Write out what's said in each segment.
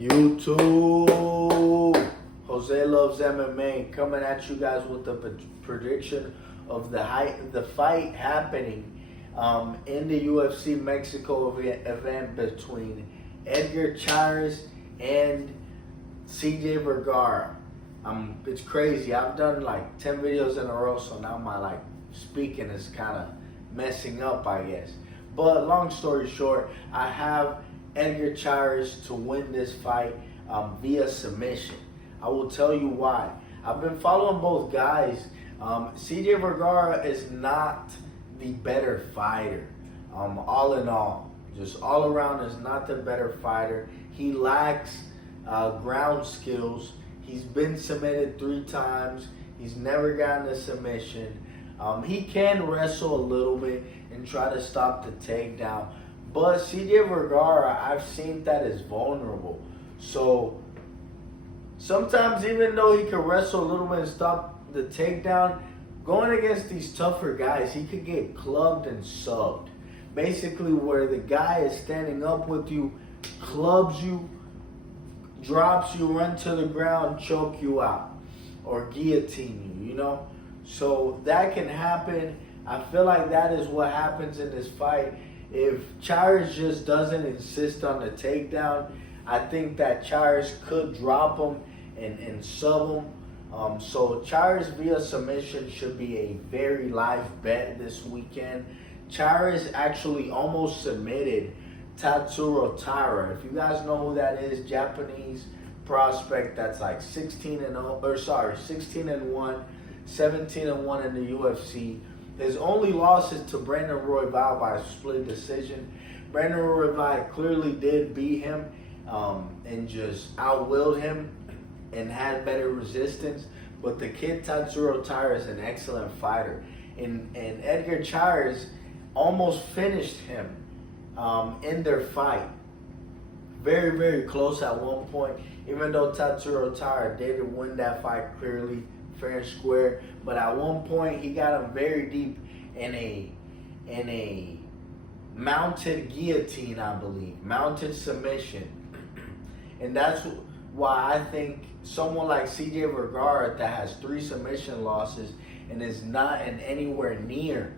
YouTube, Jose Loves MMA coming at you guys with the prediction of the fight happening in the UFC Mexico event between Edgar Chairez and CJ Vergara. It's crazy. I've done like 10 videos in a row, so now my speaking is kind of messing up, I guess. But long story short, I have Edgar Chairez to win this fight via submission. I will tell you why. I've been following both guys. CJ Vergara is not the better fighter. All in all, just all around is not the better fighter. He lacks ground skills. He's been submitted 3 times. He's never gotten a submission. He can wrestle a little bit and try to stop the takedown. But CJ Vergara, I've seen that is vulnerable. So sometimes even though he can wrestle a little bit and stop the takedown, going against these tougher guys, he could get clubbed and subbed. Basically where the guy is standing up with you, clubs you, drops you, run to the ground, choke you out, or guillotine you, you know? So that can happen. I feel like that is what happens in this fight. If Chairez just doesn't insist on the takedown, I think that Chairez could drop him and sub him. So Chairez via submission should be a very live bet this weekend. Chairez actually almost submitted Tatsuro Taira. If you guys know who that is, Japanese prospect that's like 16 and 1, 17 and 1 in the UFC. His only loss is to Brandon Royval by a split decision. Brandon Royval clearly did beat him and just outwilled him and had better resistance. But the kid Tatsuro Taira is an excellent fighter. And Edgar Chairez almost finished him in their fight. Very, very close at one point. Even though Tatsuro Taira did win that fight clearly, fair and square, but at one point he got him very deep in a mounted guillotine, I believe, mounted submission. And that's why I think someone like CJ Vergara that has 3 submission losses and is not in anywhere near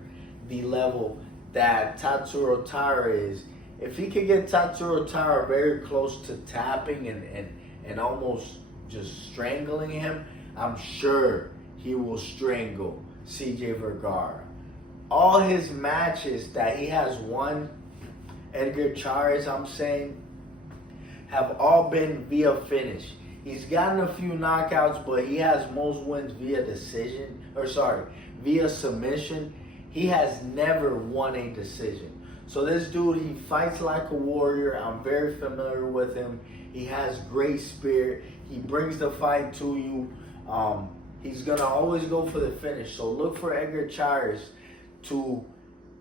the level that Tatsuro Taira is, if he could get Tatsuro Taira very close to tapping and almost just strangling him, I'm sure he will strangle CJ Vergara. All his matches that he has won, Edgar Chairez, I'm saying, have all been via finish. He's gotten a few knockouts, but he has most wins via via submission. He has never won a decision. So this dude, he fights like a warrior. I'm very familiar with him. He has great spirit. He brings the fight to you. He's going to always go for the finish. So look for Edgar Chairez to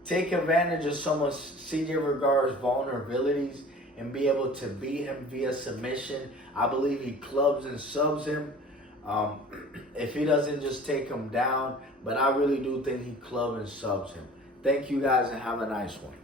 take advantage of some of CJ Vergara's vulnerabilities and be able to beat him via submission. I believe he clubs and subs him if he doesn't just take him down. But I really do think he clubs and subs him. Thank you guys and have a nice one.